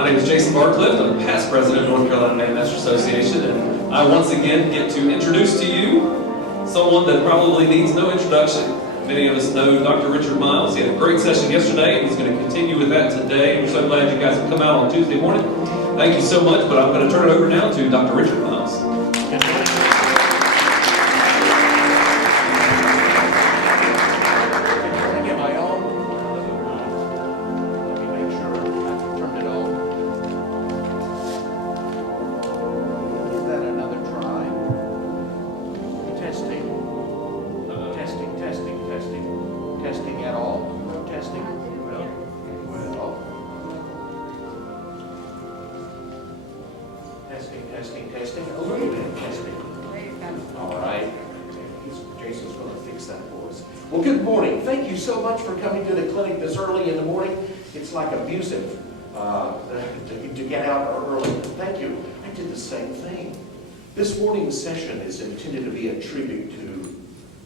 My name is Jason Barcliff. I'm the past president of North Carolina Bandmaster Association, and I once again get to introduce to you someone that probably needs no introduction. Many of us know Dr. Richard Miles. He had a great session yesterday, and he's going to continue with that today. We're so glad you guys have come out on Tuesday morning. Thank you so much, but I'm going to turn it over now to Dr. Richard Miles. Testing, a little bit of testing. All right. Jason's going to fix that for us. Well, good morning. Thank you so much for coming to the clinic this early in the morning. It's like abusive to get out early. Thank you. I did the same thing. This morning's session is intended to be a tribute to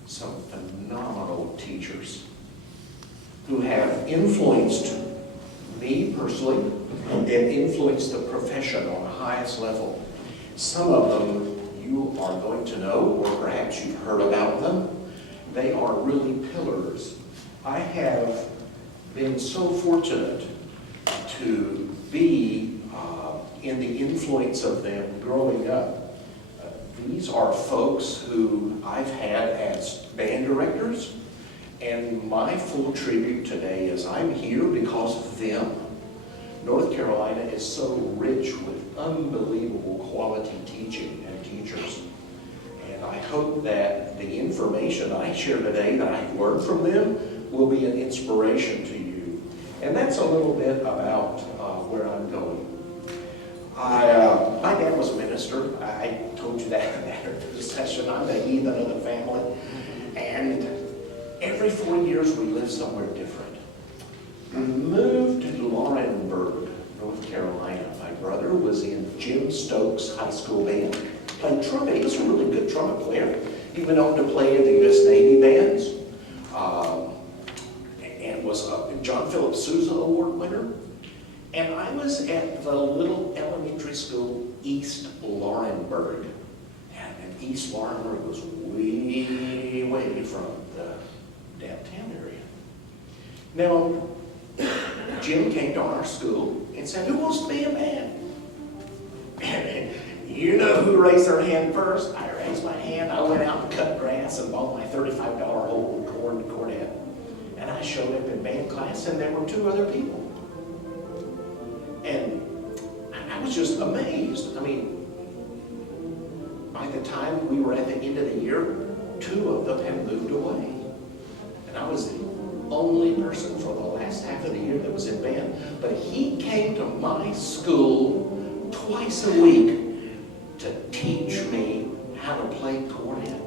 some phenomenal teachers who have influenced me personally and influenced the profession on the highest level. Some of them you are going to know, or perhaps you've heard about them. They are really pillars. I have been so fortunate to be in the influence of them growing up. These are folks who I've had as band directors, and my full tribute today is I'm here because of them. North Carolina is so rich with unbelievable quality teaching and teachers. And I hope that the information I share today that I've learned from them will be an inspiration to you. And that's a little bit about where I'm going. My dad was a minister. I told you that in the session. I'm the heathen of the family. And every 4 years we live somewhere different. We moved to Laurinburg, North Carolina. My brother was in Jim Stokes' high school band. Played trumpet. He was a really good trumpet player. He went on to play in the U.S. Navy bands. And was a John Philip Sousa Award winner. And I was at the little elementary school, East Laurinburg. And East Laurinburg was way from the downtown area. Now, Jim came to our school and said, "Who wants to be a man?" And you know who raised their hand first? I raised my hand. I went out and cut grass and bought my $35 old cornet. And I showed up in band class, and there were 2 other people. And I was just amazed. I mean, by the time we were at the end of the year, 2 of them had moved away. And I was the only person for the last half of the year that was in band. But he came to my school twice a week to teach me how to play cornet.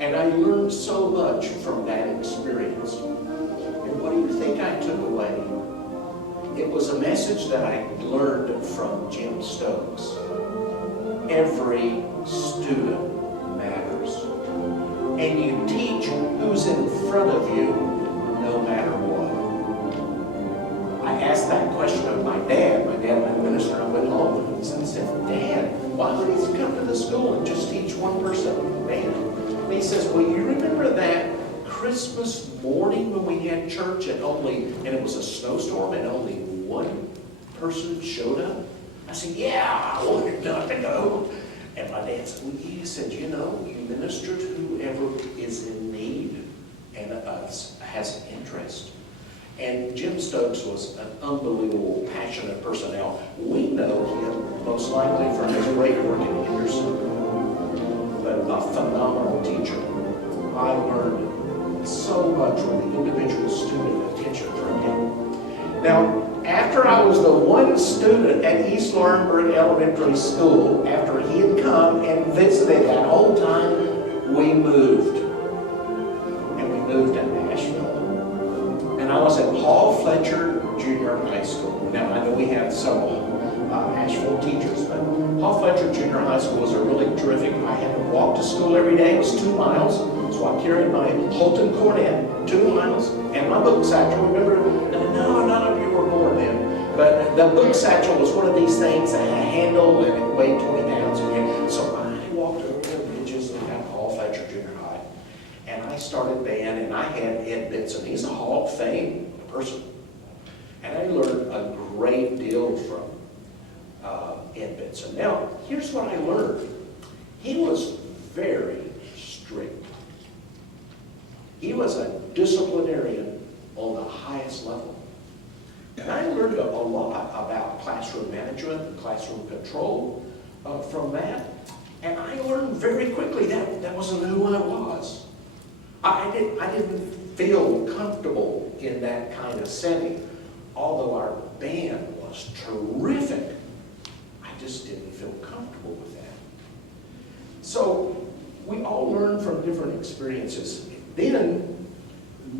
And I learned so much from that experience. And what do you think I took away? It was a message that I learned from Jim Stokes. Every student matters. And you teach who's in front of you no matter what. I asked that question of my dad. My dad was a minister. I went home and I said, "Dad, why would he come to the school and just teach one person, man?" And he says, "Well, you remember that Christmas morning when we had church and it was a snowstorm and only one person showed up?" I said, "Yeah, I wanted not to go." And my dad said, he said, "You know, you minister to whoever is in need and has an interest." And Jim Stokes was an unbelievable, passionate personnel. We know him most likely from his great work in Henderson, but a phenomenal teacher. I learned so much from the individual student attention from him. Now, after I was the one student at East Laurinburg Elementary School, after he had come and visited that whole time, we moved. And we moved to Nashville. And I was at Paul Fletcher Junior High School. Now, I know we have several Asheville teachers, but Paul Fletcher Junior High School was a really terrific. I had to walk to school every day. It was 2 miles. So I carried my Holton cornet 2 miles and my book satchel. Remember, no, none of you were born then. But the book satchel was one of these things that had a handle and it weighed 20 pounds. So I walked over to the benches at Paul Fletcher Junior High, and I started band, and I had Ed Benson. He's a Hall of Fame person. And I learned a great deal from Ed Benson. Now, here's what I learned. He was very strict. He was a disciplinarian on the highest level. And I learned a lot about classroom management and classroom control from that. And I learned very quickly that wasn't who I was. I didn't feel comfortable in that kind of setting. Although our band was terrific, I just didn't feel comfortable with that. So we all learn from different experiences. Then,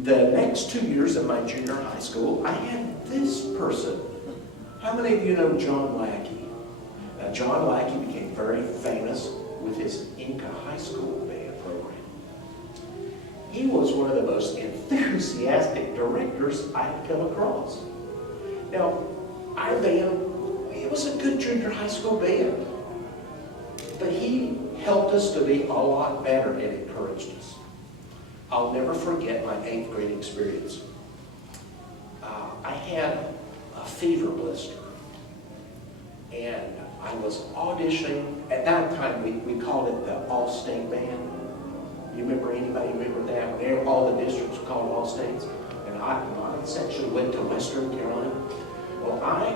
the next 2 years of my junior high school, I had this person. How many of you know John Lackey? Now, John Lackey became very famous with his Inca High School band program. He was one of the most enthusiastic directors I had come across. Now, our band, it was a good junior high school band, but he helped us to be a lot better and encouraged us. I'll never forget my 8th grade experience. I had a fever blister, and I was auditioning. At that time, we called it the All-State Band. You remember, anybody remember that? All the districts were called All-States. And my section went to Western Carolina. Well, I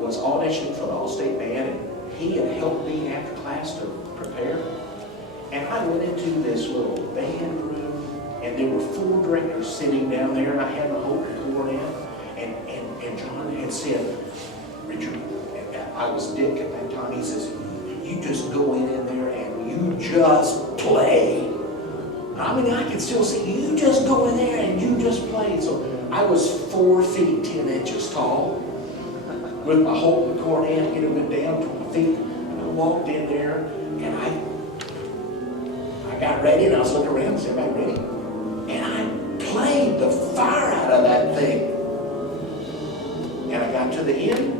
was auditioning for the All-State Band, and he had helped me after class to prepare. And I went into this little band room, and there were 4 directors sitting down there, and I had my whole cornet, and John had said, Richard, and I was Dick at that time, he says, you just go in there and you just play. I mean, I can still see, you just go in there and you just play. So I was 4 feet 10 inches tall, with my whole cornet, went down to my feet. And I walked in there, and I got ready, and I was looking around, is everybody ready? And I played the fire out of that thing. And I got to the end,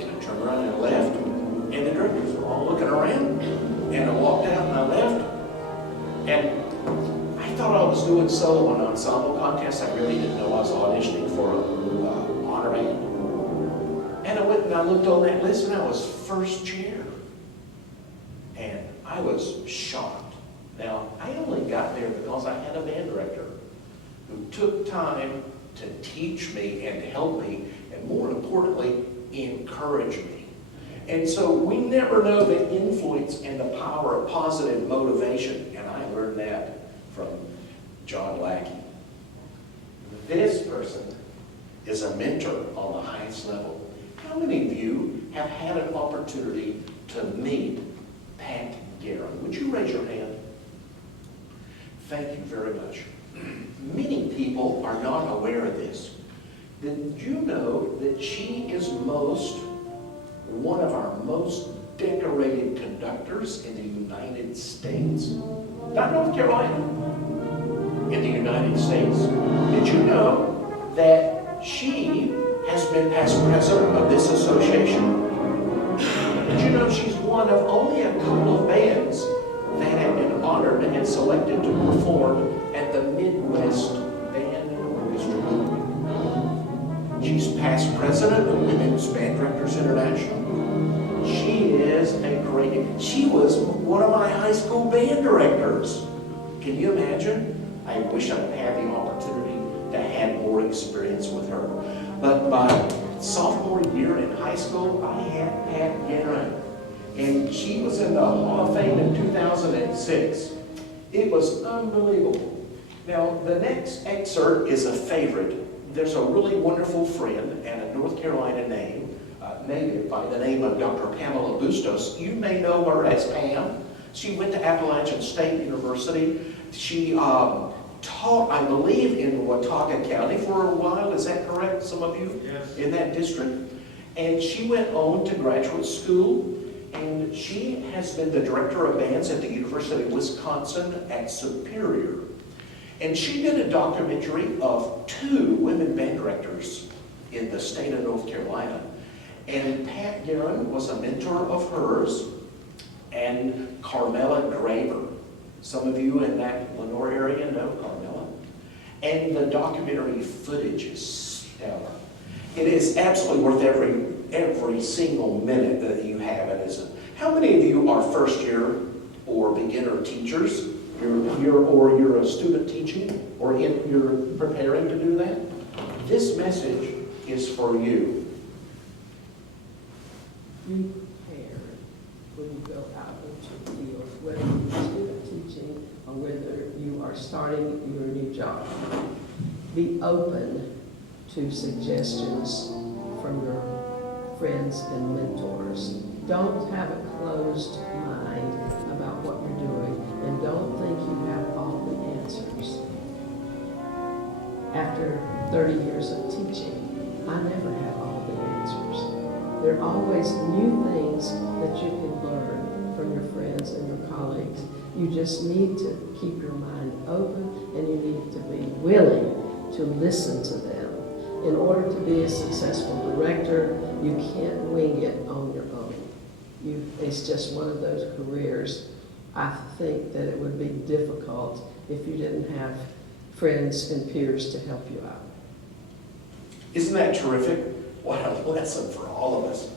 I turned around and left, and the directors were all looking around, and I walked out and I left. And I thought I was doing solo and ensemble contests. I really didn't know I was auditioning for an honor band. And I went and I looked on that list, and I was first chair. And I was shocked. Now, I only got there because I had a band director who took time to teach me and help me, and more importantly, encourage me. And so we never know the influence and the power of positive motivation, and I learned that from John Lackey. This person is a mentor on the highest level. How many of you have had an opportunity to meet Pat Guerin? Would you raise your hand? Thank you very much. Many people are not aware of this. Did you know that she is one of our most decorated conductors in the United States? Not North Carolina, in the United States. Did you know that she has been past president of this association? Did you know she's one of only a couple of bands that have been honored and selected to perform at the Midwest Band and Orchestra? She's past president of Women's Band Directors International. She was one of my high school band directors. Can you imagine? I wish I'd had the opportunity to have more experience with her. But my sophomore year in high school, I had Pat Guerin. And she was in the Hall of Fame in 2006. It was unbelievable. Now, the next excerpt is a favorite. There's a really wonderful friend and a North Carolina native by the name of Dr. Pamela Bustos. You may know her as Pam. She went to Appalachian State University. She taught, I believe, in Watauga County for a while. Is that correct, some of you? Yes. In that district? And she went on to graduate school, and she has been the director of bands at the University of Wisconsin at Superior. And she did a documentary of 2 women band directors in the state of North Carolina. And Pat Guerin was a mentor of hers, and Carmela Graver. Some of you in that Lenore area know Carmela. And the documentary footage is stellar. It is absolutely worth every single minute that you have it. How many of you are first year or beginner teachers? You're a student teaching, or you're preparing to do that? This message is for you. Be prepared when you go out into the field, whether you're student teaching or whether you are starting your new job. Be open to suggestions from your friends and mentors. Don't have a closed mind about what you're doing, and don't think you have all the answers. After 30 years of teaching, I never have all the answers. There are always new things that you can learn from your friends and your colleagues. You just need to keep your mind open, and you need to be willing to listen to them. In order to be a successful director, you can't wing it on your own. It's just one of those careers. I think that it would be difficult if you didn't have friends and peers to help you out. Isn't that terrific? What a lesson for all of us.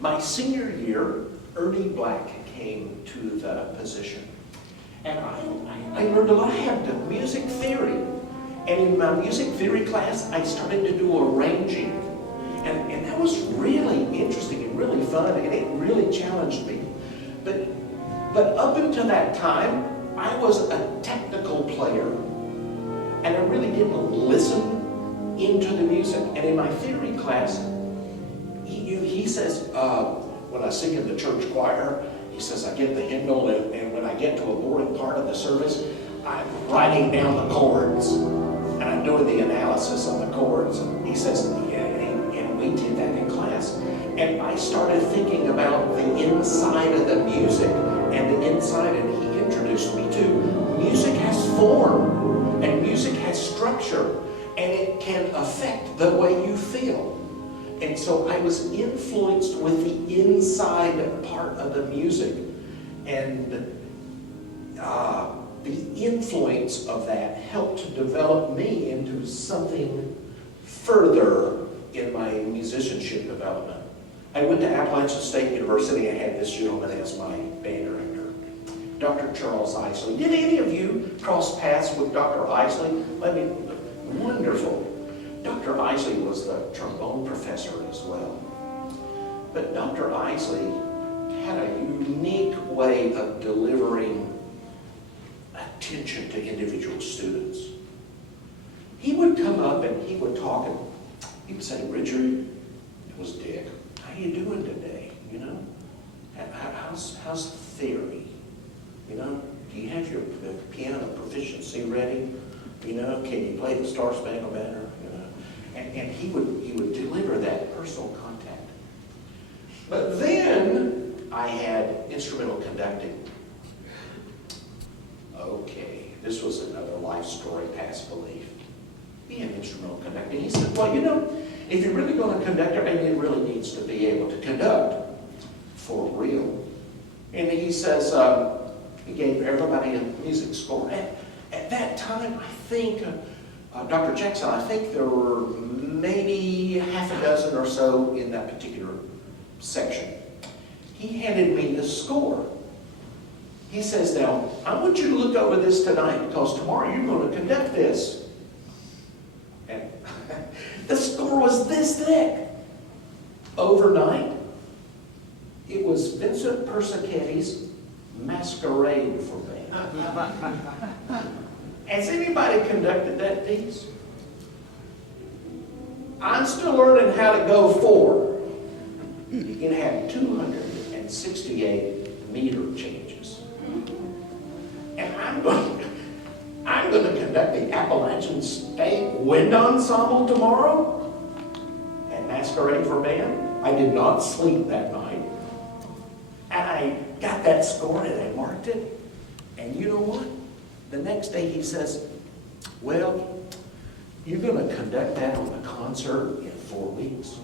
My senior year, Ernie Black came to the position. And I learned a lot. I had music theory. And in my music theory class, I started to do arranging. And that was really interesting and really fun, and it really challenged me. But up until that time, I was a technical player. And I really didn't listen into the music. And in my theory class, he says, when I sing in the church choir, he says, I get the hymnal, and when I get to a boring part of the service, I'm writing down the chords, and I'm doing the analysis on the chords. And he says, yeah, and we did that in class. And I started thinking about the inside of the music, and the inside, and he introduced me to music has form, and music has structure, and it can affect the way you feel. And so I was influenced with the inside part of the music, and the influence of that helped to develop me into something further in my musicianship development. I went to Appalachian State University. I had this gentleman as my band director, Dr. Charles Isley. Did any of you cross paths with Dr. Isley? Wonderful. Dr. Isley was the trombone professor as well. But Dr. Isley had a unique way of delivering attention to individual students. He would come up and he would talk, and he would say, Richard, it was Dick, how you doing today? You know, how's theory? You know, do you have your piano proficiency ready? You know, can you play the Star Spangled Banner? You know, and he would deliver that personal contact. But then I had instrumental conducting. Okay, this was another life story past belief. He had instrumental conducting. He said, well, you know, if you're really going to conduct, everybody really needs to be able to conduct for real. And he says, he gave everybody a music score. At that time, I think, Dr. Jackson, I think there were maybe half a dozen or so in that particular section. He handed me the score. He says, now, I want you to look over this tonight because tomorrow you're going to conduct this. And the score was this thick. Overnight, it was Vincent Persichetti's Masquerade for Band. Has anybody conducted that piece? I'm still learning how to go forward. You can have 268 meter changes. And I'm going to conduct the Appalachian State Wind Ensemble tomorrow at Masquerade for Band. I did not sleep that night. And I got that score and I marked it. And you know what? The next day he says, well, you're going to conduct that on the concert in 4 weeks.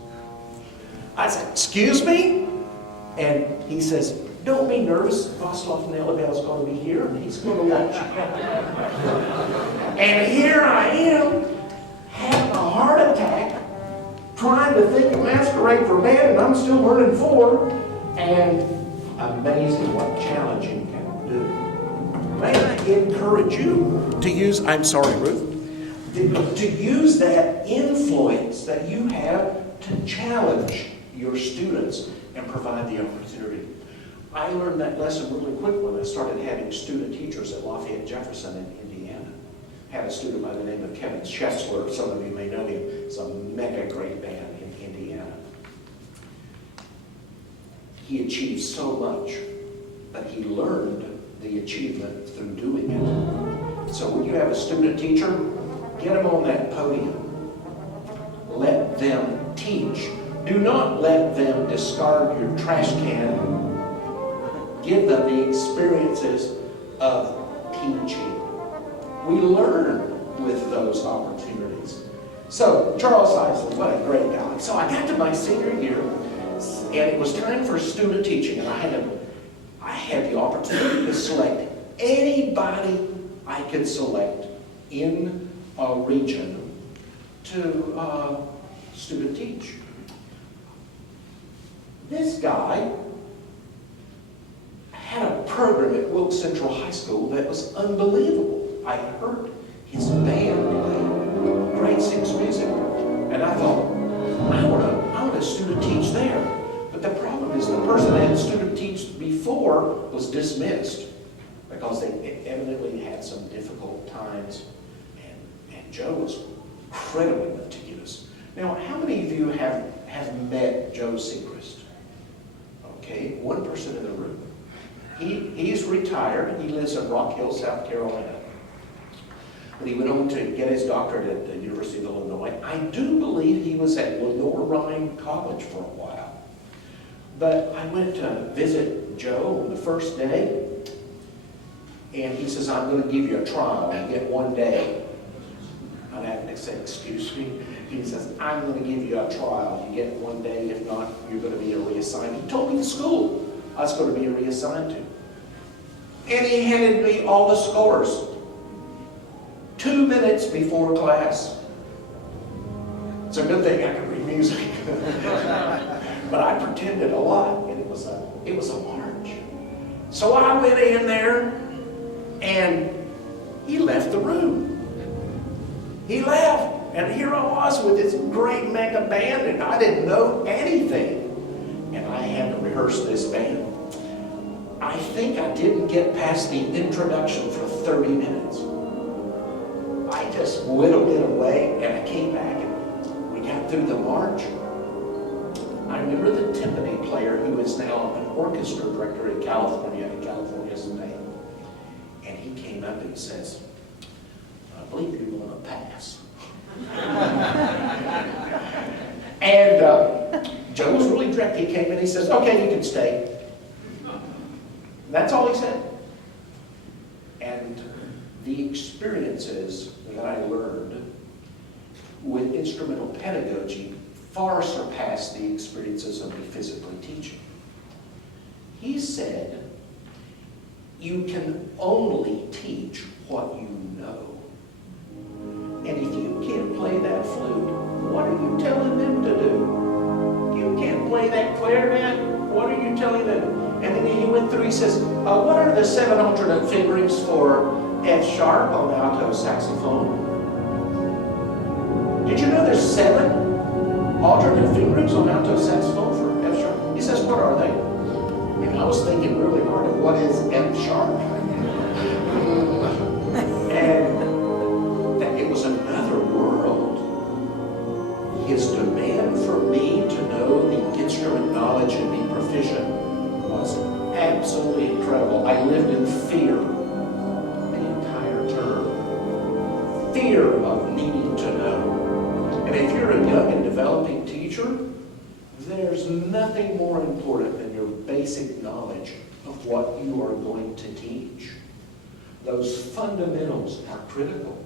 I said, excuse me? And he says, don't be nervous. Vostok from Alabama is going to be here, and he's going to watch you. And here I am, having a heart attack, trying to think of masquerade for band, and I'm still learning 4. And amazing what challenging can do. May I encourage you to use, I'm sorry, Ruth, to use that influence that you have to challenge your students and provide the opportunity. I learned that lesson really quick when I started having student teachers at Lafayette Jefferson in Indiana. I had a student by the name of Kevin Schessler. Some of you may know him. It's a mega great band in Indiana. He achieved so much, but he learned the achievement through doing it. So when you have a student teacher, get them on that podium. Let them teach. Do not let them discard your trash can. Give them the experiences of teaching. We learn with those opportunities. So, Charles Isley, what a great guy. So I got to my senior year, and it was time for student teaching, and I had the opportunity to select anybody I could select in a region to student teach. This guy had a program at Wilkes Central High School that was unbelievable. I heard his band play grade 6 music, and I thought, I want to student teach there. But the problem is the person that had student teach before was dismissed because they evidently had some difficult times, and Joe was incredibly meticulous. Now, how many of you have met Joe Seacrest? Okay, one person in the room. He's retired. He lives in Rock Hill, South Carolina. But he went on to get his doctorate at the University of Illinois. I do believe he was at Lenore-Rhine College for a while. But I went to visit Joe on the first day, and he says, I'm going to give you a trial. You get 1 day. And I said, excuse me? He says, I'm going to give you a trial. You get 1 day. If not, you're going to be reassigned. He told me the school I was going to be reassigned to. And he handed me all the scores 2 minutes before class. It's a good thing I can read music. But I pretended a lot, and it was a march. So I went in there, and he left the room. He left. And here I was with this great mega band, and I didn't know anything. And I had to rehearse this band. I think I didn't get past the introduction for 30 minutes. I just whittled it away, and I came back, and we got through the march. I remember the timpani player, who is now an orchestra director in California State. And he came up and says, I believe you're going to pass. And Joe was really direct. He came in, he says, okay, you can stay. That's all he said. And the experiences that I learned with instrumental pedagogy far surpassed the experiences of me physically teaching. He said, you can only teach what you know. And if you can't play that flute, what are you telling them to do? You can't play that clarinet, what are you telling them? And then he went through, he says, what are the 7 alternate fingerings for F sharp on alto saxophone? Did you know there's 7 alternate fingerings on alto saxophone for F sharp? He says, what are they? And I was thinking really hard of what is F sharp? And that it was another world. His demand for me to know the instrument knowledge and be proficient was absolutely incredible. I lived in fear the entire term. Fear of needing to know. And if you're a young and developing teacher, there's nothing more important than your basic knowledge of what you are going to teach. Those fundamentals are critical.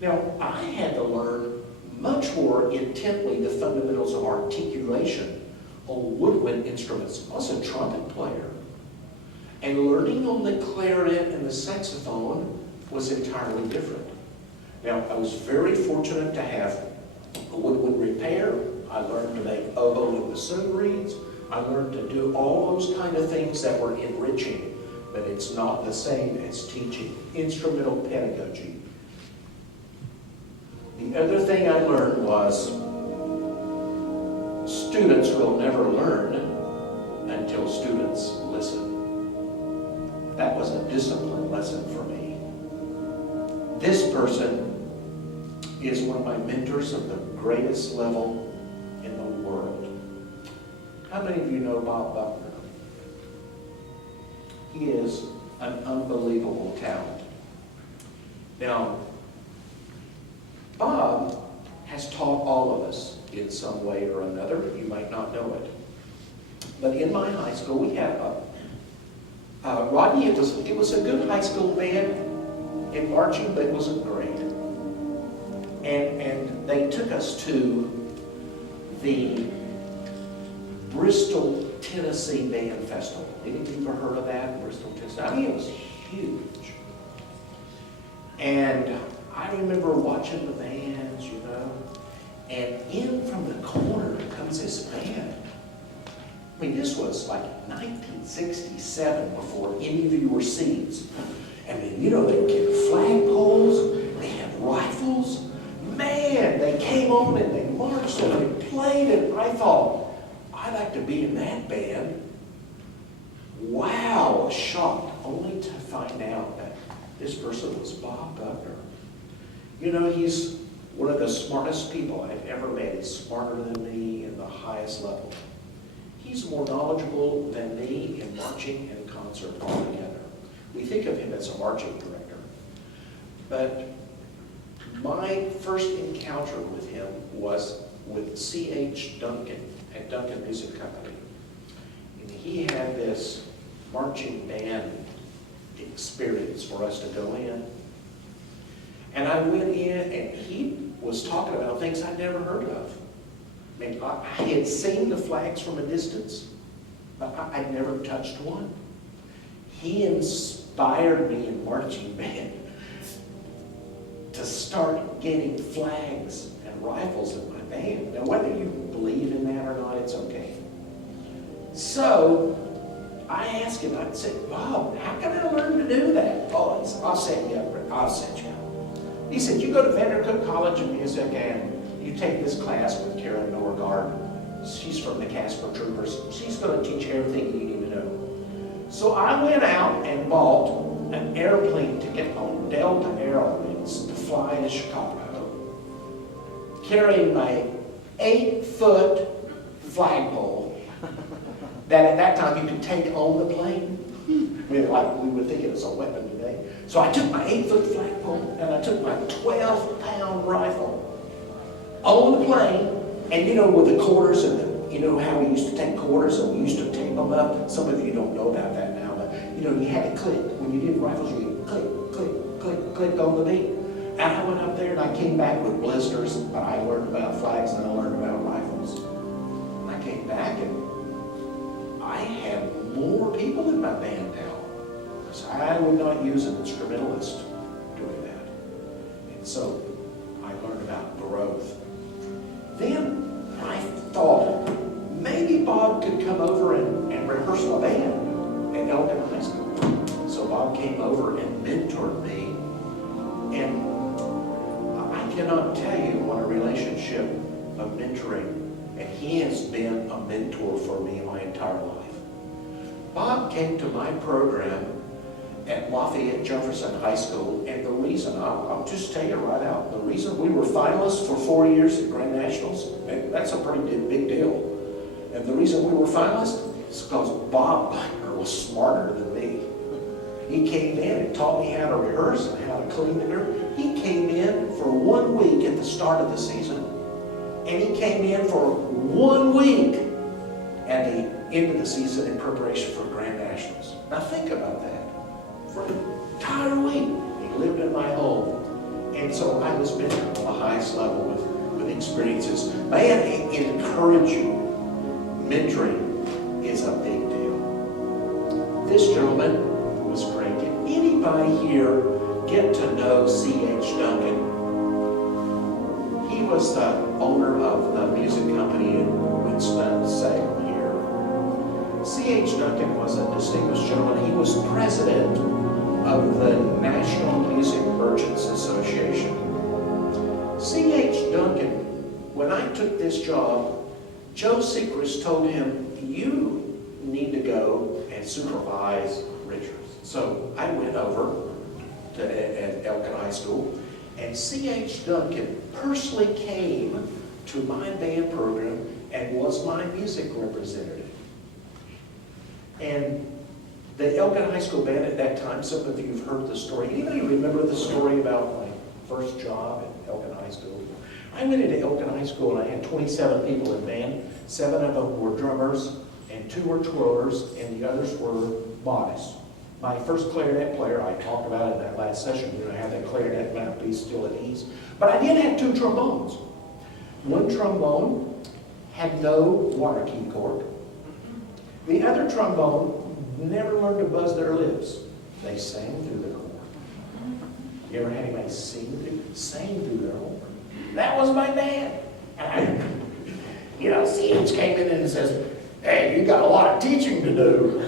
Now, I had to learn much more intently the fundamentals of articulation on woodwind instruments. I was a trumpet player. And learning on the clarinet and the saxophone was entirely different. Now, I was very fortunate to have a woodwind repair. I learned to make oboe and bassoon reeds. I learned to do all those kind of things that were enriching, but it's not the same as teaching instrumental pedagogy. The other thing I learned was students will never learn until students listen. That was a discipline lesson for me. This person is one of my mentors of the greatest level in the world. How many of you know Bob Buckner? He is an unbelievable talent. Now, Bob has taught all of us in some way or another. You might not know it. But in my high school, we had Rodney, it was a good high school band in marching, but it wasn't great. And they took us to the Bristol, Tennessee Band Festival. Any of you ever heard of that? Bristol, Tennessee? I mean, it was huge. And I remember watching the bands, you know, and in from the corner comes this band. I mean, this was like 1967 before any of you were seeds. And then, you know, they were getting flagpoles, they had rifles. Man, they came on and they marched and they played, and I thought, I'd like to be in that band. Wow, I was shocked, only to find out that this person was Bob Buckner. You know, he's one of the smartest people I've ever met. He's smarter than me in the highest level. He's more knowledgeable than me in marching and concert altogether. We think of him as a marching director. But my first encounter with him was with C.H. Duncan at Duncan Music Company. And he had this marching band experience for us to go in. And I went in and he was talking about things I'd never heard of. I mean, I had seen the flags from a distance, but I'd never touched one. He inspired me in marching band to start getting flags and rifles in my band. Now, whether you believe in that or not, it's okay. So I asked him, I said, Bob, how can I learn to do that? Oh, I'll set you up. I'll set you up. He said, you go to Vandercook College of Music and you take this class with Karen Norgard. She's from the Casper Troopers. She's going to teach you everything you need to know. So I went out and bought an airplane ticket on Delta Airlines to fly to Chicago, carrying my 8-foot flagpole that at that time you could take on the plane. I mean, like we would think it was a weapon today. So I took my 8-foot flagpole and I took my 12-pound rifle on the plane, and you know, with the quarters and the, you know how we used to take quarters and we used to tape them up. Some of you don't know about that now, but you know, you had to click. When you did rifles, you click, click, click, click on the beat. And I went up there and I came back with blisters, but I learned about flags and I learned about rifles. And I came back and I had more people in my band now. Because I would not use an instrumentalist doing that. And so I learned about growth. Then I thought maybe Bob could come over and rehearse my band at Elgin High School. So Bob came over and mentored me. And I cannot tell you what a relationship of mentoring, and he has been a mentor for me my entire life. Bob came to my program at Lafayette Jefferson High School, and the reason, I'll just tell you right out, the reason we were finalists for 4 years at Grand Nationals, that's a pretty big deal. And the reason we were finalists is because Bob Buckner was smarter than me. He came in and taught me how to rehearse and how to clean the group. He came in for 1 week at the start of the season, and he came in for 1 week at the end of the season in preparation for Grand Nationals. Now think about that. For an entire week, he lived in my home. And so I was mentored on the highest level with experiences. May I encourage you, mentoring is a big deal. This gentleman was great. Did anybody here get to know C.H. Duncan? He was the owner of the music company in Winston-Salem here. C.H. Duncan was a distinguished gentleman. He was president of the National Music Merchants Association. C.H. Duncan, when I took this job, Joe Sechrist told him, you need to go and supervise Richards. So I went over at Elkin High School, and C.H. Duncan personally came to my band program and was my music representative. And the Elkin High School band at that time, some of you have heard the story. Anybody remember the story about my first job at Elkin High School? I went into Elkin High School and I had 27 people in band. 7 of them were drummers and 2 were twirlers and the others were bodies. My first clarinet player, I talked about in that last session, I had that clarinet mouthpiece still at ease. But I did have 2 trombones. One trombone had no water key cord. The other trombone never learned to buzz their lips. They sang through the horn. You ever had anybody sang through their horn? That was my band. C.H. came in and says, hey, you got a lot of teaching to do.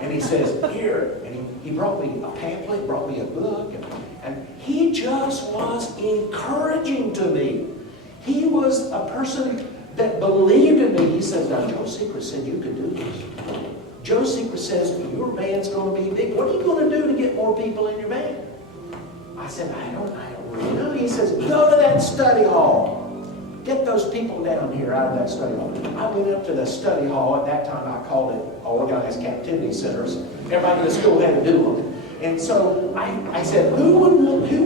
And he says, here, and he brought me a pamphlet, brought me a book, and he just was encouraging to me. He was a person that believed in me. He says, now Joe Sechrist said you could do this. Joe Sechrist says, your band's going to be big. What are you going to do to get more people in your band? I said, I don't really know. He says, go to that study hall. Get those people down here out of that study hall. I went up to the study hall. At that time, I called it organized captivity centers. Everybody in the school had to do them. And so I said, who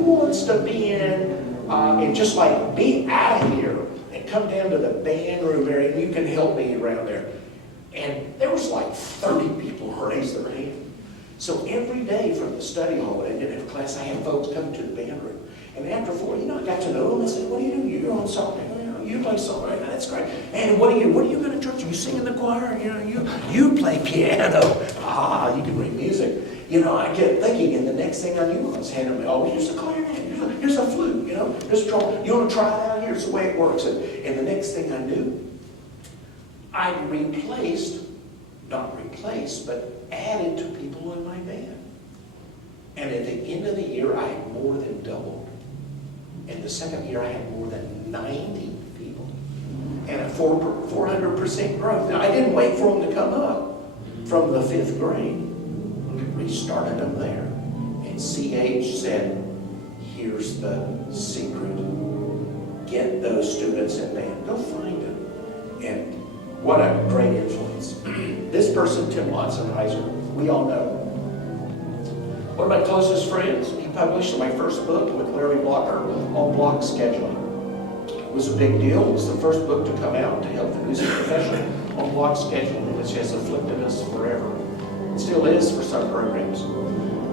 wants to be in and just like be out of here and come down to the band room area and you can help me around there. And there was like 30 people who raised their hand. So every day from the study hall, when I didn't have class, I had folks come to the band room. And after 4, I got to know them. I said, what do you do? You're on song. You play song, right? That's great. And what are you going to church? You sing in the choir? You play piano. You can read music. I kept thinking, and the next thing I knew, I was handing them, here's a clarinet, here's a flute, here's a trumpet. You want to try it out? Here's the way it works. And the next thing I knew, I but added to people in my band. And at the end of the year, I had more than doubled. In the second year, I had more than 90 people. And a 400% growth. Now, I didn't wait for them to come up from the 5th grade. We started them there. And C.H. said, here's the secret. Get those students in band. Go find them. And what a great influence. This person, Tim Lotzenheiser, we all know. One of my closest friends, he published my first book with Larry Blocker on block scheduling. It was a big deal. It was the first book to come out to help the music profession on block scheduling, which has afflicted us forever. It still is for some programs.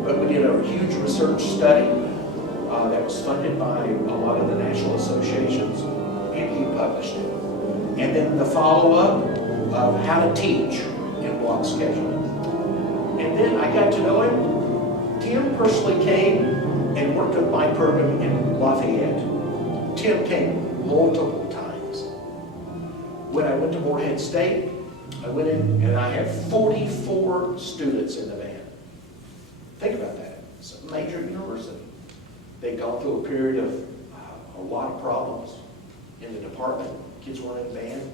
But we did a huge research study that was funded by a lot of the national associations, and he published it. And then the follow-up of how to teach in block scheduling. And then I got to know him. Tim personally came and worked with my program in Lafayette. Tim came multiple times. When I went to Morehead State, I went in and I had 44 students in the band. Think about that. It's a major university. They'd gone through a period of a lot of problems in the department. Kids weren't in band.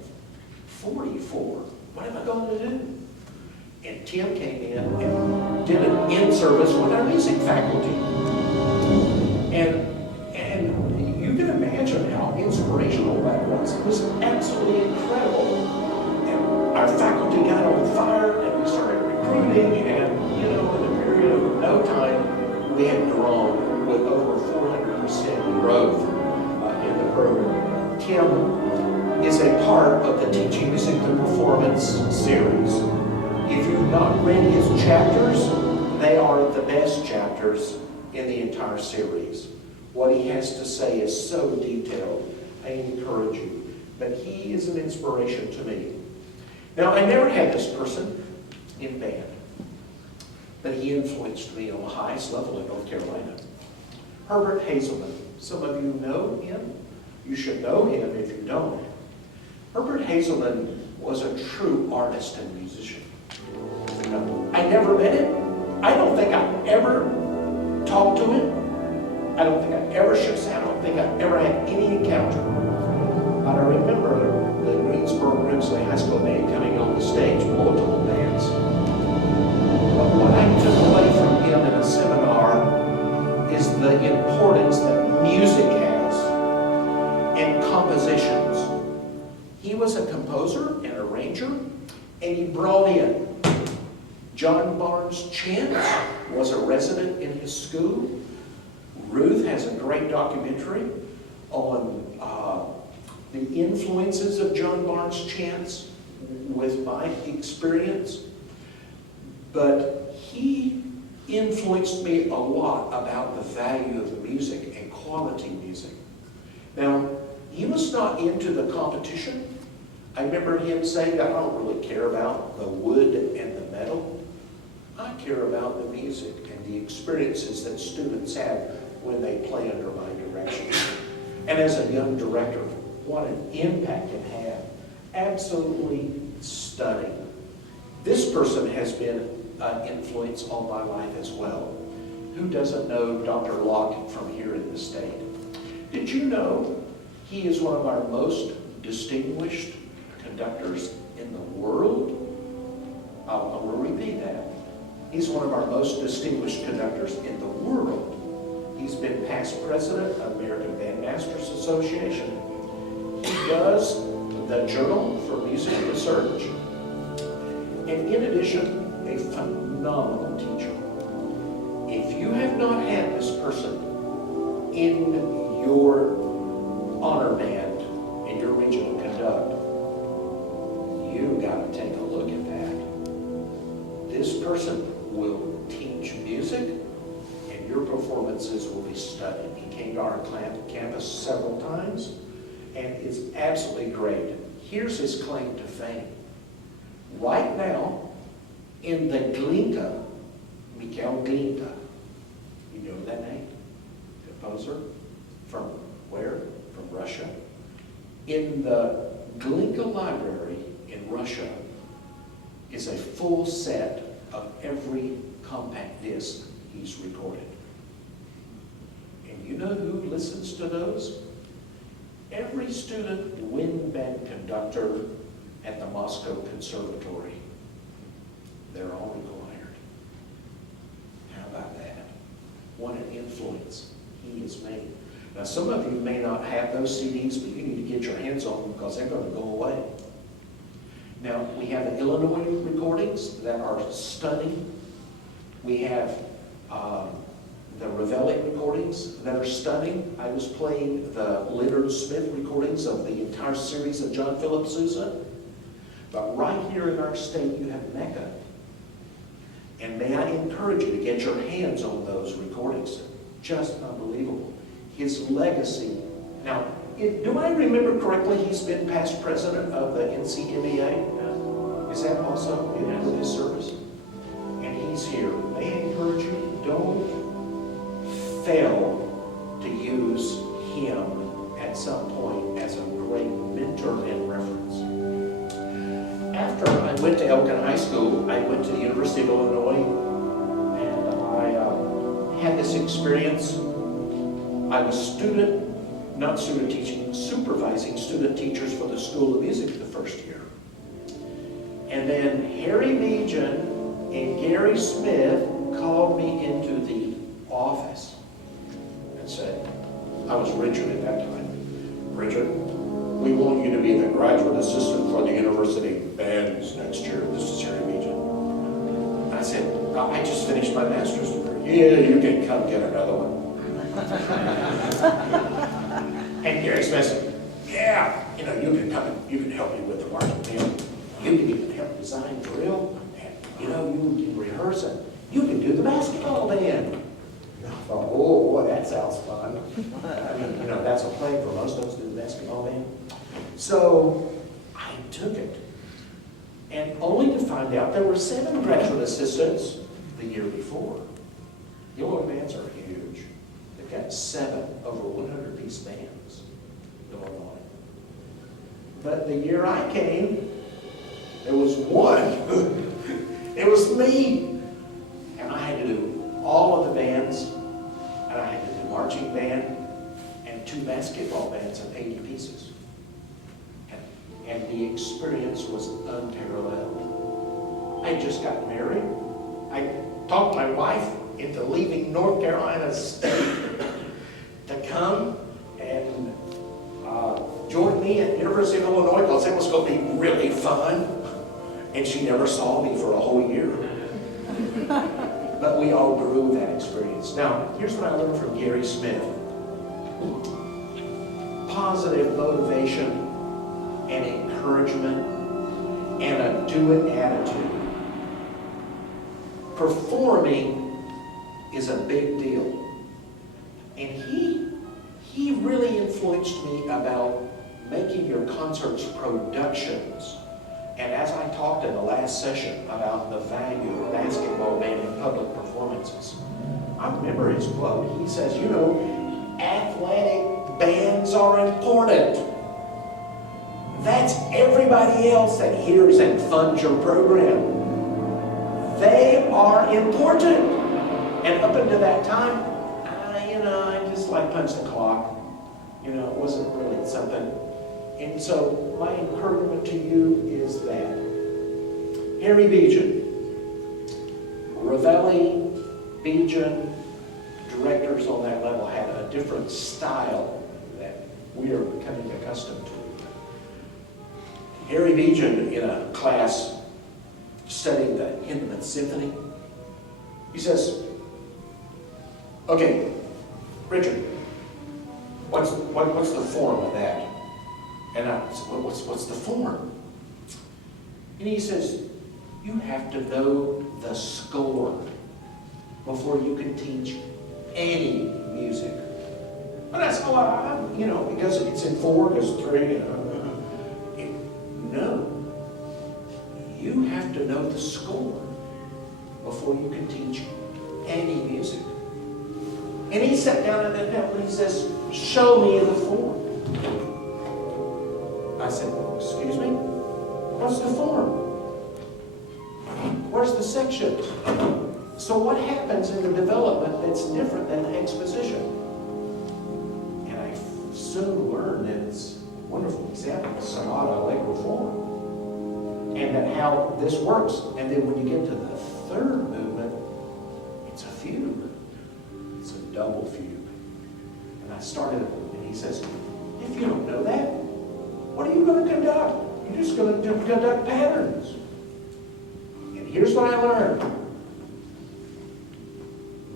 44. What am I going to do? And Tim came in and did an in-service with our music faculty. And you can imagine how inspirational that was. It was absolutely incredible. And our faculty got on fire and we started recruiting, and in a period of no time, we had grown with over 400% growth in the program. Tim is a part of the Teaching Music through Performance series. If you've not read his chapters, they are the best chapters in the entire series. What he has to say is so detailed. I encourage you. But he is an inspiration to me. Now, I never had this person in band, but he influenced me on the highest level in North Carolina. Herbert Hazelman. Some of you know him. You should know him if you don't. Herbert Hazelman was a true artist and musician. I never met him. I don't think I ever talked to him. I don't think I ever shook his hand. I don't think I ever had any encounter. But I remember the Greensboro-Grimsley High School band coming on the stage, multiple bands. But what I took away from him in a seminar is the importance that music has in compositions. He was a composer and arranger, and he brought in John Barnes Chance, was a resident in his school. Ruth has a great documentary on the influences of John Barnes Chance with my experience. But he influenced me a lot about the value of music and quality music. Now, he was not into the competition. I remember him saying, I don't really care about the wood and the metal. I care about the music and the experiences that students have when they play under my direction. And as a young director, what an impact it had. Absolutely stunning. This person has been an influence on my life as well. Who doesn't know Dr. Locke from here in the state? Did you know he is one of our most distinguished conductors in the world? I will repeat that. He's one of our most distinguished conductors in the world. He's been past president of American Bandmasters Association. He does the Journal for Music Research. And in addition, a phenomenal teacher. If you have not had this person in your honor band, in your regional conduct, you've got to take a look at that. This person will teach music, and your performances will be studied. He came to our campus several times, and it's absolutely great. Here's his claim to fame. Right now, in the Glinka, Mikhail Glinka, you know that name? Composer? From where? From Russia. In the Glinka library in Russia is a full set of every compact disc he's recorded. And you know who listens to those? Every student wind band conductor at the Moscow Conservatory. They're all required. How about that? What an influence he has made. Now, some of you may not have those CDs, but you need to get your hands on them because they're going to go away. Now, we have the Illinois recordings that are stunning. We have the Ravelli recordings that are stunning. I was playing the Leonard Smith recordings of the entire series of John Philip Sousa. But right here in our state, you have Mecca. And may I encourage you to get your hands on those recordings. Just unbelievable. His legacy. Now, do I remember correctly, he's been past president of the NCMEA? Is that also with his service? And he's here. May I encourage you, don't fail to use him at some point as a great mentor and reference. After I went to Elkin High School, I went to the University of Illinois, and I had this experience. I was not student teaching, supervising student teachers for the School of Music the first year. And then Harry Mejan and Gary Smith called me into the office and said, I was Richard at that time. Richard, we want you to be the graduate assistant for the university bands next year. This is Harry Mejan. I said, I just finished my master's degree. Yeah, you can come get another one. And Gary Smith said, yeah, you can come and you can help me with the marching band. You can even help design drill. And, you can rehearse it. You can do the basketball band. And I thought, oh, boy, that sounds fun. I mean, that's a plan for most of us to do the basketball band. So I took it. And only to find out there were 7 graduate assistants the year before. The Illinois bands are huge. They've got 7 over 100-piece bands in Illinois. But the year I came, there was 1. It was me. And I had to do all of the bands, and I had to do marching band and 2 basketball bands of 80 pieces. And the experience was unparalleled. I had just gotten married. I talked my wife into leaving North Carolina State to come and join me at University of Illinois because it was going to be really fun. And she never saw me for a whole year. But we all grew that experience. Now, here's what I learned from Gary Smith. Positive motivation and encouragement and a do-it attitude. Performing is a big deal. And he really influenced me about making your concerts productions. And as I talked in the last session about the value of basketball band in public performances, I remember his quote. He says, you know, athletic bands are important. That's everybody else that hears and funds your program. They are important. And up until that time, I just like punched the clock. It wasn't really something. And so my encouragement to you is that Harry Beejan, Ravelli, Beejan, directors on that level had a different style that we are becoming accustomed to. Harry Beejan, in a class studying the Intimate Symphony, he says, okay, Richard, what's the form of that? And I said, what's the form? And he says, you have to know the score before you can teach any music. And I said, because it's in 4, because 3, No. You have to know the score before you can teach any music. And he sat down at that table and he says, show me the form. I said, excuse me? What's the form? Where's the sections? So what happens in the development that's different than the exposition? And I soon learned that it's a wonderful example of sonata allegro form. And that how this works. And then when you get to the 3rd movement, it's a fugue. It's a double fugue. And I started, and he says, if you don't know that, what are you going to conduct? You're just going to conduct patterns. And here's what I learned.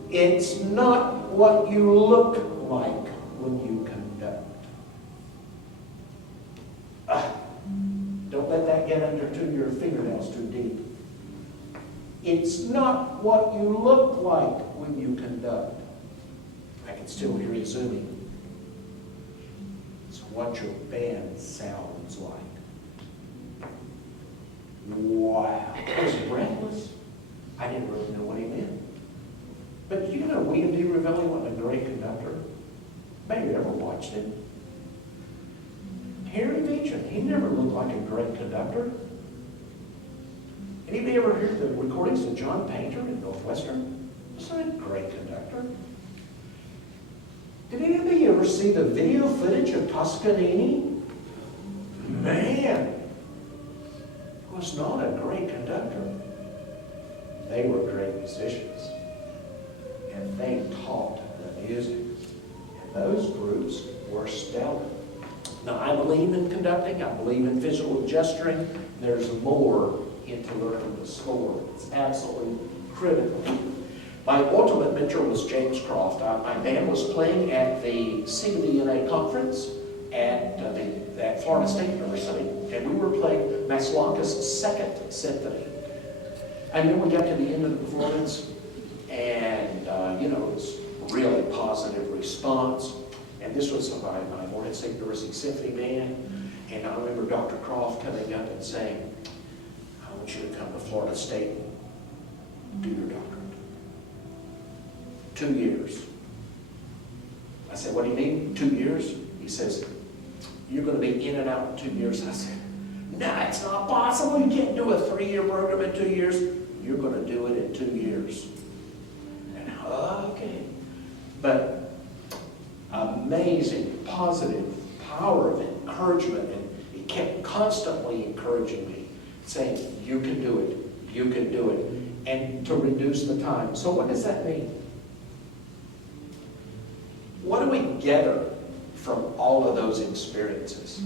It's not what you look like when you conduct. Don't let that get under your fingernails too deep. It's not what you look like when you conduct. I can still hear you zooming. It's what your band sounds like. Wow. I was breathless. I didn't really know what he meant. But William D. Ravelli wasn't a great conductor. Maybe you ever watched him. Harry Beejan, he never looked like a great conductor. Anybody ever hear the recordings of John Painter in Northwestern? He's not a great conductor. Did anybody ever see the video footage of Toscanini? Man, he was not a great conductor. They were great musicians. And they taught the music. And those groups were stellar. Now, I believe in conducting. I believe in visual gesturing. There's more into learning the score. It's absolutely critical. My ultimate mentor was James Croft. My band was playing at the CDNA conference at Florida State University, and we were playing Maslanka's 2nd Symphony. And then we got to the end of the performance, and it was really positive response. And this was my Florida State University Symphony Band. And I remember Dr. Croft coming up and saying, want you to come to Florida State and do your doctorate. 2 years. I said, what do you mean, 2 years? He says, you're going to be in and out in 2 years. I said, no, it's not possible. You can't do a 3-year program in 2 years. You're going to do it in 2 years. And okay. But amazing, positive power of encouragement. And he kept constantly encouraging me, saying, you can do it. You can do it. And to reduce the time. So what does that mean? What do we gather from all of those experiences?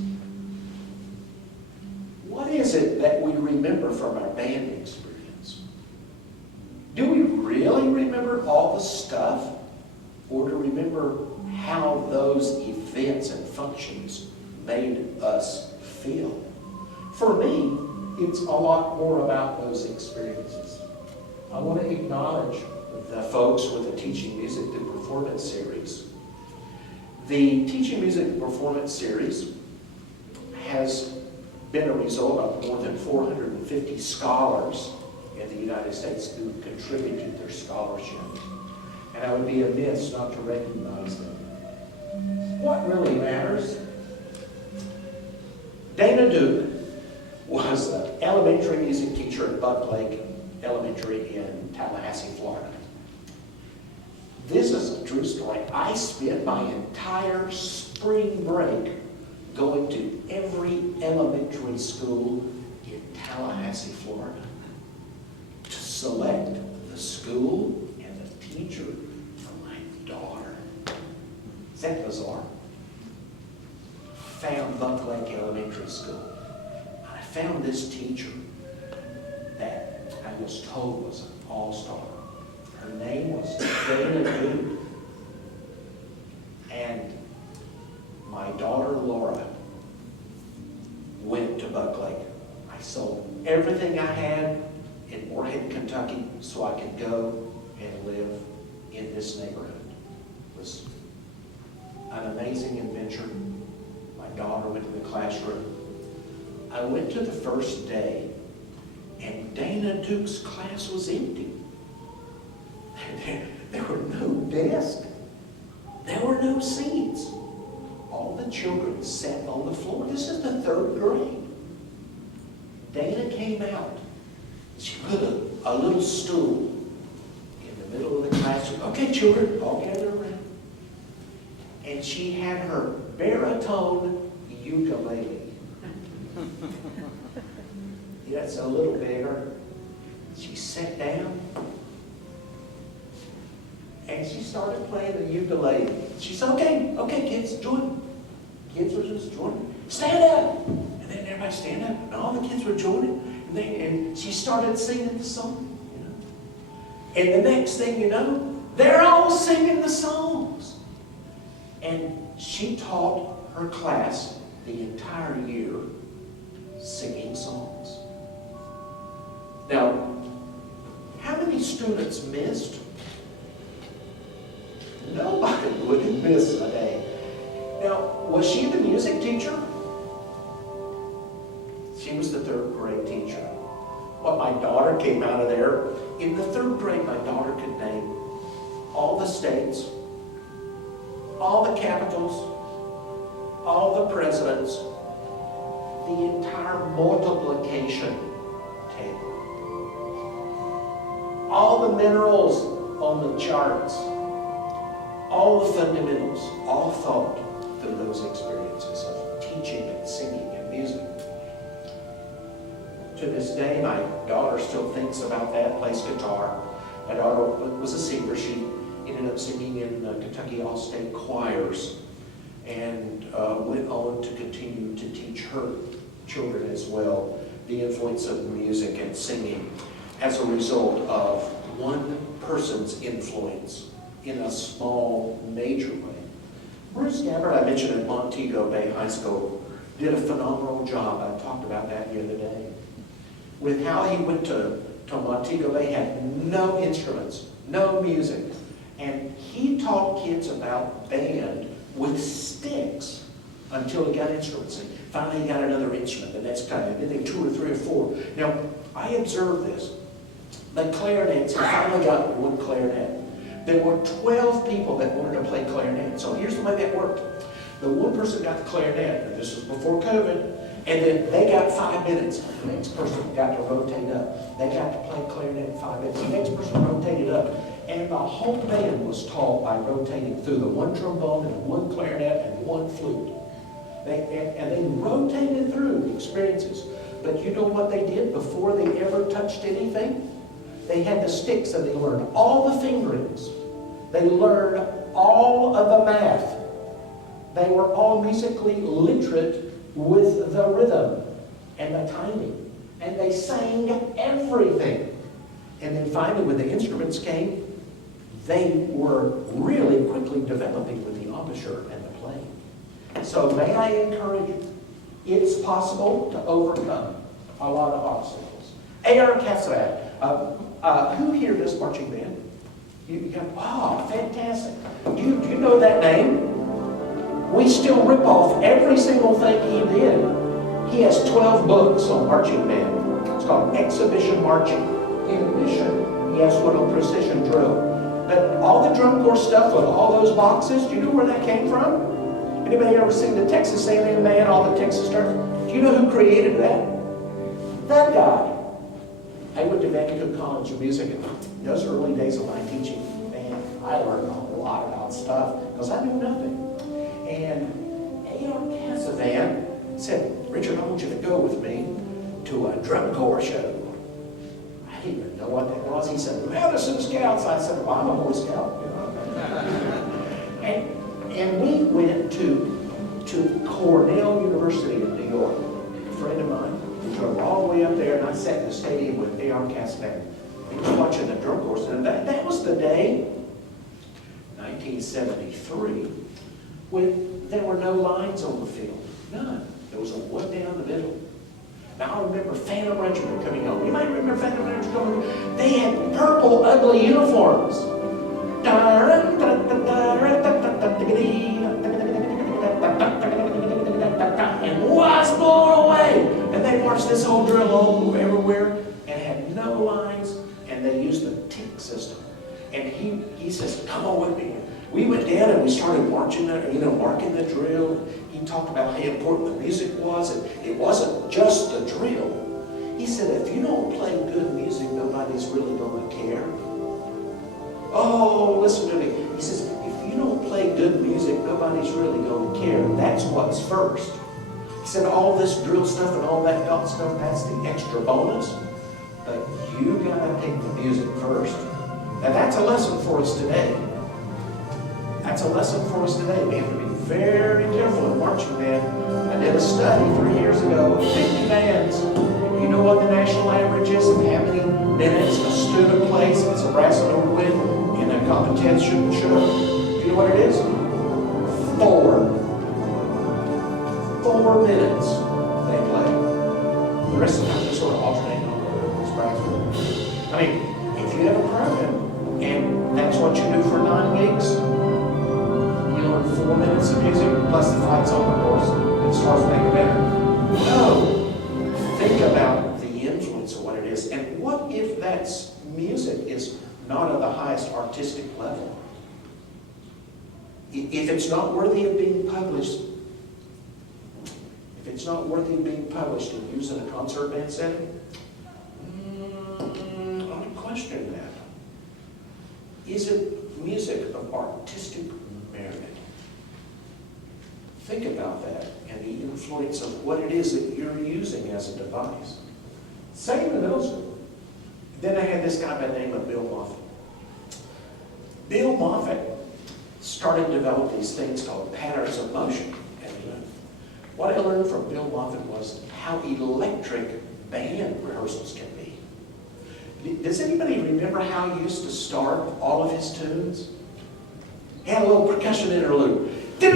What is it that we remember from our band experience? Do we really remember all the stuff? Or to remember how those events and functions made us feel? For me, it's a lot more about those experiences. I want to acknowledge the folks with the Teaching Music and Performance series. The Teaching Music and Performance series has been a result of more than 450 scholars in the United States who contributed their scholarship. And I would be amiss not to recognize them. What really matters? Dana Duke was an elementary music teacher at Buck Lake Elementary in Tallahassee, Florida. This is a true story. I spent my entire spring break going to every elementary school in Tallahassee, Florida, to select the school and the teacher for my daughter. Is that bizarre? Found Buck Lake Elementary School. I found this teacher that I was told was an all-star. Her name was Dana Duke. And my daughter Laura went to Buck Lake. I sold everything I had in Moorhead, Kentucky, so I could go and live in this neighborhood. It was an amazing adventure. My daughter went to the classroom. I went to the first day, and Dana Duke's class was empty. There were no desks. There were no seats. All the children sat on the floor. This is the 3rd grade. Dana came out. She put a little stool in the middle of the classroom. Okay, children, all gather around. And she had her baritone ukulele. Yeah, it's a little bigger. She sat down and she started playing the ukulele. She said, okay, kids, join. Kids were just joining. Stand up! And then everybody stand up, and all the kids were joining. And she started singing the song, you know. And the next thing you know, they're all singing the songs. And she taught her class the entire year singing songs. Now, how many students missed? Nobody would have missed a day. Now, was she the music teacher? She was the 3rd grade teacher. Well, my daughter came out of there. In the 3rd grade, my daughter could name all the states, all the capitals, all the presidents, the entire multiplication table, all the minerals on the charts, all the fundamentals, all thought through those experiences of teaching and singing and music. To this day, my daughter still thinks about that, plays guitar. My daughter was a singer. She ended up singing in Kentucky All-State choirs and went on to continue to teach her children as well the influence of music and singing as a result of one person's influence in a small, major way. Bruce Gabbard, I mentioned at Montego Bay High School, did a phenomenal job. I talked about that the other day. With how he went to Montego Bay, had no instruments, no music. And he taught kids about band with sticks until he got instruments. In Finally, he got another instrument, the next guy, and then they 2 or 3 or 4. Now, I observed this. The clarinets, he finally got one clarinet. There were 12 people that wanted to play clarinet. So here's the way that worked. The one person got the clarinet, and this was before COVID, and then they got 5 minutes. The next person got to rotate up. They got to play clarinet in 5 minutes. The next person rotated up. And the whole band was taught by rotating through the one trombone and one clarinet and one flute. And they rotated through the experiences. But you know what they did before they ever touched anything? They had the sticks and they learned all the fingerings. They learned all of the math. They were all musically literate with the rhythm and the timing. And they sang everything. And then finally, when the instruments came, they were really quickly developing with the embouchure and the playing. So may I encourage you, it's possible to overcome a lot of obstacles. A.R. Cassavant, who here does marching band? Wow, fantastic. Do you know that name? We still rip off every single thing he did. He has 12 books on marching band. It's called Exhibition Marching. In addition, he has one on precision drill. But all the drum corps stuff with all those boxes, do you know where that came from? Anybody ever seen the Texas A&M Band, all the Texas stuff? Do you know who created that? That guy. I went to Vancouver College of Music, and in those early days of my teaching, man, I learned a lot about stuff because I knew nothing. And A.R. Cassavant said, Richard, I want you to go with me to a drum corps show. I didn't even know what that was. He said, Madison Scouts. I said, well, I'm a Boy Scout. And we went to Cornell University in New York. A friend of mine, we drove all the way up there, and I sat in the stadium with A.R. Cassavant. He was watching the drum course, and that was the day, 1973, when there were no lines on the field. None. There was a one down the middle. Now I remember Phantom Regiment coming home. You might remember Phantom Regiment coming home. They had purple, ugly uniforms. And was blown away. And they marched this whole drill all everywhere and had no lines, and they used the tick system. And he says, come on with me. We went down and we started marching, marking the drill. He talked about how important the music was, and it wasn't just the drill. He said, if you don't play good music, nobody's really going to care. Oh, listen to me. He says, if you don't play good music, nobody's really going to care. That's what's first. He said, all this drill stuff and all that belt stuff, that's the extra bonus. But you got to pick the music first. And that's a lesson for us today. That's a lesson for us today. We have to be very careful in marching band. I did a study 3 years ago of 50 bands. You know what the national average is of how many minutes a student plays as a brass and old wind in a competition show? Do you know what it is? 4. 4 minutes they play. The rest of the time they sort of alternate on this brass wind. I mean, if you have a program and that's what you do for 9 weeks, 4 minutes of music plus the fights on the course, it starts making better. No. Think about the influence of what it is. And what if that music is not at the highest artistic level? If it's not worthy of being published, and used in a concert band setting, I would question that. Is it music of artistic merit? Think about that and the influence of what it is that you're using as a device. Same in those. Then I had this guy by the name of Bill Moffett. Bill Moffett started to develop these things called patterns of motion. And what I learned from Bill Moffett was how electric band rehearsals can be. Does anybody remember how he used to start all of his tunes? He had a little percussion interlude. And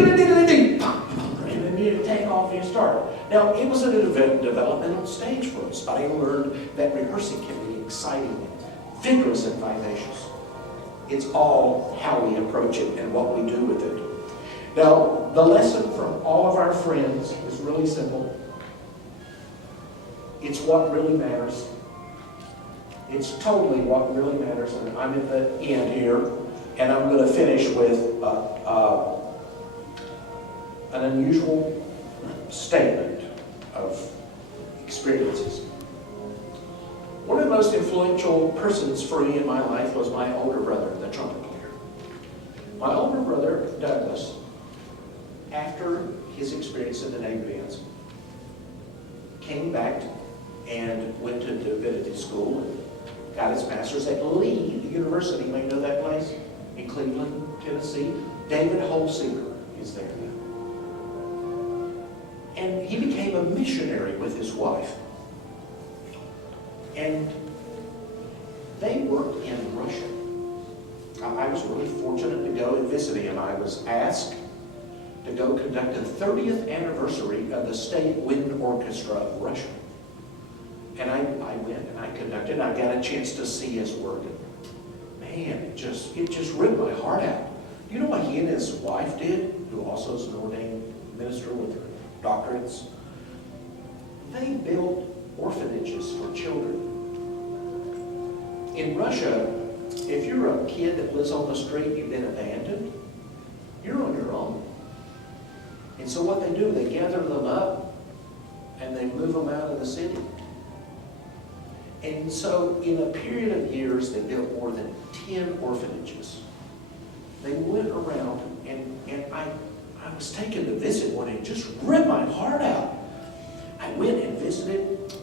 then you take off and you start. Now, it was a developmental stage for us, but I learned that rehearsing can be exciting, vigorous, and vivacious. It's all how we approach it and what we do with it. Now, The lesson from all of our friends is really simple. It's what really matters. It's totally what really matters. And I'm at the end here, and I'm going to finish with an unusual statement of experiences. One of the most influential persons for me in my life was my older brother, the trumpet player. My older brother, Douglas, after his experience in the Navy bands, came back and went to divinity school and got his master's at Lee University. You may know that place in Cleveland, Tennessee. David Holsinger is there now. And he became a missionary with his wife. And they worked in Russia. I was really fortunate to go and visit him. I was asked to go conduct the 30th anniversary of the State Wind Orchestra of Russia. And I went and I conducted, and I got a chance to see his work. And man, it just ripped my heart out. You know what he and his wife did, who also is an ordained minister with her doctorates? They built orphanages for children. In Russia, if you're a kid that lives on the street, you've been abandoned, you're on your own. And so what they do, they gather them up and they move them out of the city. And so in a period of years, they built more than 10 orphanages. They went around, and I was taken to visit one, and it just ripped my heart out. I went and visited,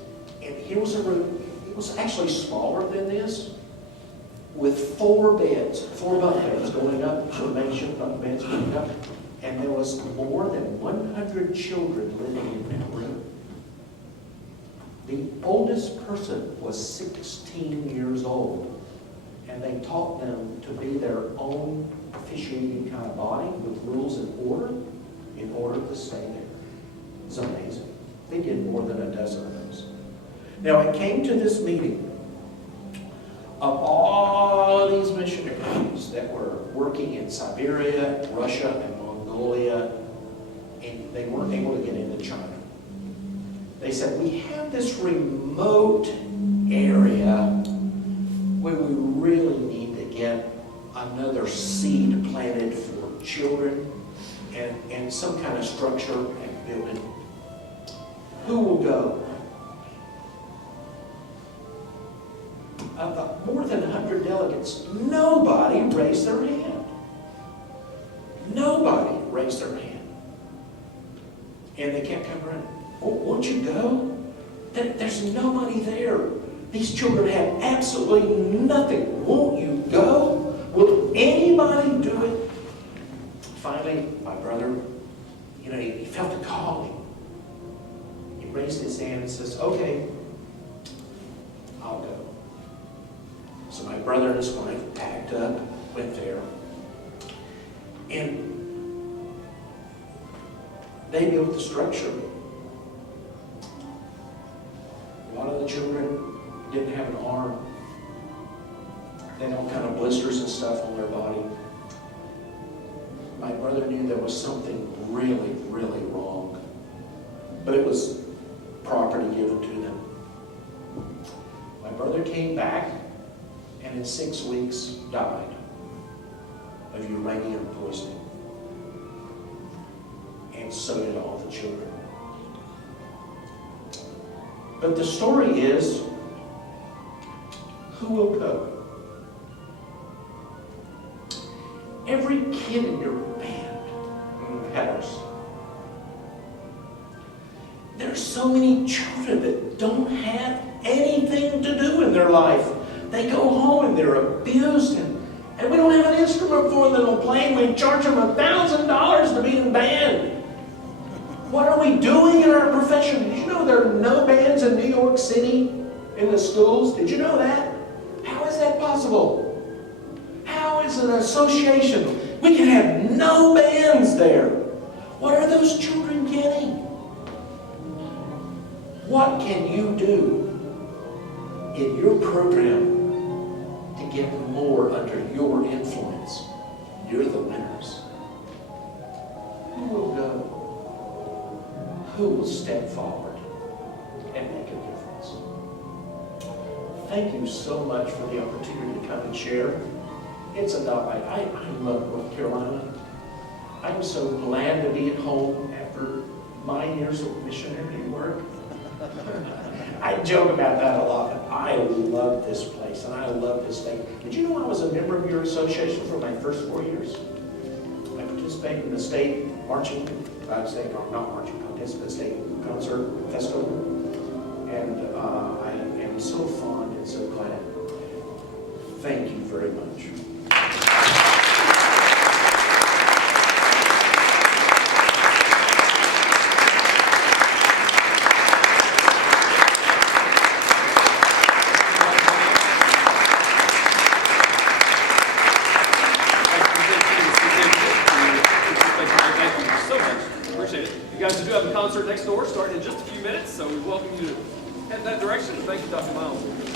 and here was a room. It was actually smaller than this, with 4 beds, 4 bunk beds going up, formation bunk beds going up, and there was more than 100 children living in that room. The oldest person was 16 years old, and they taught them to be their own officiating kind of body with rules and order in order to stay there. It's amazing. They did more than a dozen of those. Now, I came to this meeting of all these missionaries that were working in Siberia, Russia, and Mongolia, and they weren't able to get into China. They said, we have this remote area where we really need to get another seed planted for children and some kind of structure and building. Who will go? Of the more than 100 delegates, nobody raised their hand. Nobody raised their hand. And they kept coming around. Oh, won't you go? There's nobody there. These children have absolutely nothing. Won't you go? Will anybody do it? Finally, my brother, he felt a calling. He raised his hand and says, okay, I'll go. So my brother and his wife packed up, went there, and they built the structure. A lot of the children didn't have an arm. They had all kind of blisters and stuff on their body. My brother knew there was something really, really wrong. But it was property given to them. My brother came back and in 6 weeks died of uranium poisoning. And so did all the children. But the story is, who will go? Every kid in your band matters. There's so many children that don't have anything to do in their life. They go home and they're abused, and we don't have an instrument for them to play. We charge them $1,000 to be in band. What are we doing in our profession? Did you know there are no bands in New York City in the schools? Did you know that? How is that possible? How is an association? We can have no bands there. What are those children getting? What can you do in your program to get more under your influence? You're the winners. Who will go? Who will step forward and make a difference? Thank you so much for the opportunity to come and share. It's a delight. I love North Carolina. I'm so glad to be at home after my years of missionary work. I joke about that a lot, but I love this place and I love this state. Did you know I was a member of your association for my first 4 years? I participated in the state marching, not marching contest, but state concert festival. And I am so fond and so glad. Thank you very much. You guys do have a concert next door starting in just a few minutes, so we welcome you to head that direction. Thank you, Dr. Miles.